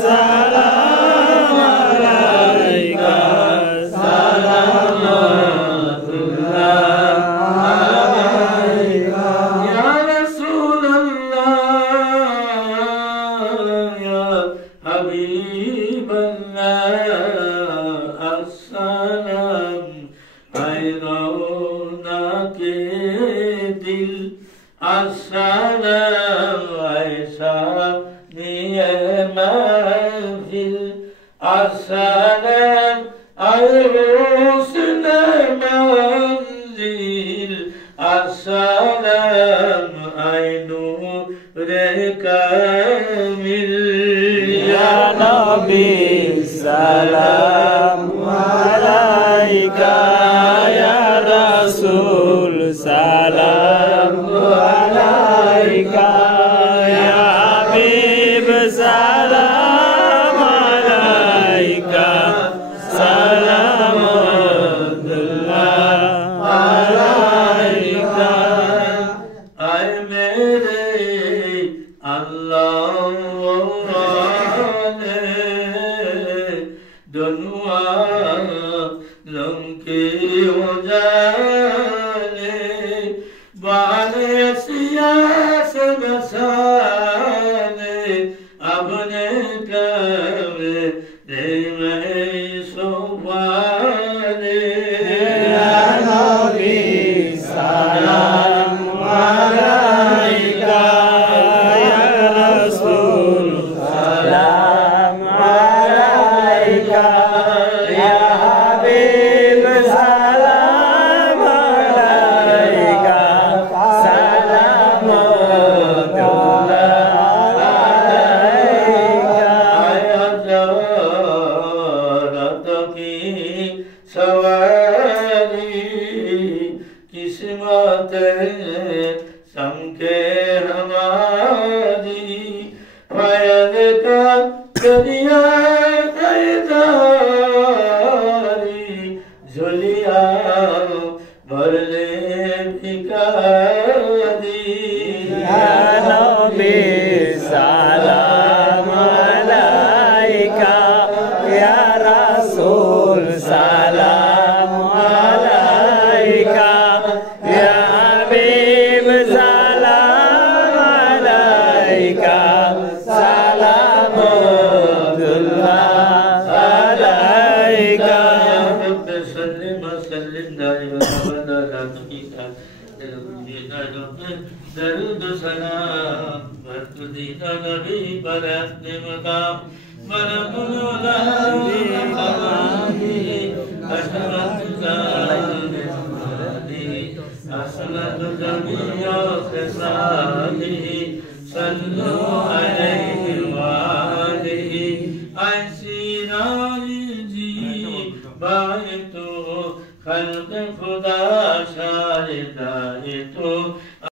salam alaika salamatullah alaika ya Rasulullah ya Habiballah assalam ay raunake dil assalam aisa niye mahfil assalam ay husne manzil assalam ay nur kamil ya nabi salam alaika ya rasul salam alaika ya habib salam alaika salamatullah alaika ay mere Allah दुनुआ Lanke हो जाने बाने सियास बसाने अपने कवे रे मैं सोवाने या नबी सलाम अलैका या रसूल सलाम अलैका या हबीब सलाम अलैका सलामुल्लाह अलैका या ज़रारत की सवारी किस्मत संके हमारी फयद का दरिया झुलिया भरले भिखारी या नबी सलाम अलैका या रसूल सलाम अलैका या हबीब सलाम अलैका सलामुल्लाह अलैका दरूद सलाम बरकदीना नबी बरत मकाम बरकुला खवानी अशरत जानी असलत जमिया खसानी सल्लु अलैहि वालिहि ऐसी जी बाय तो खल्क खुदा शाहिदा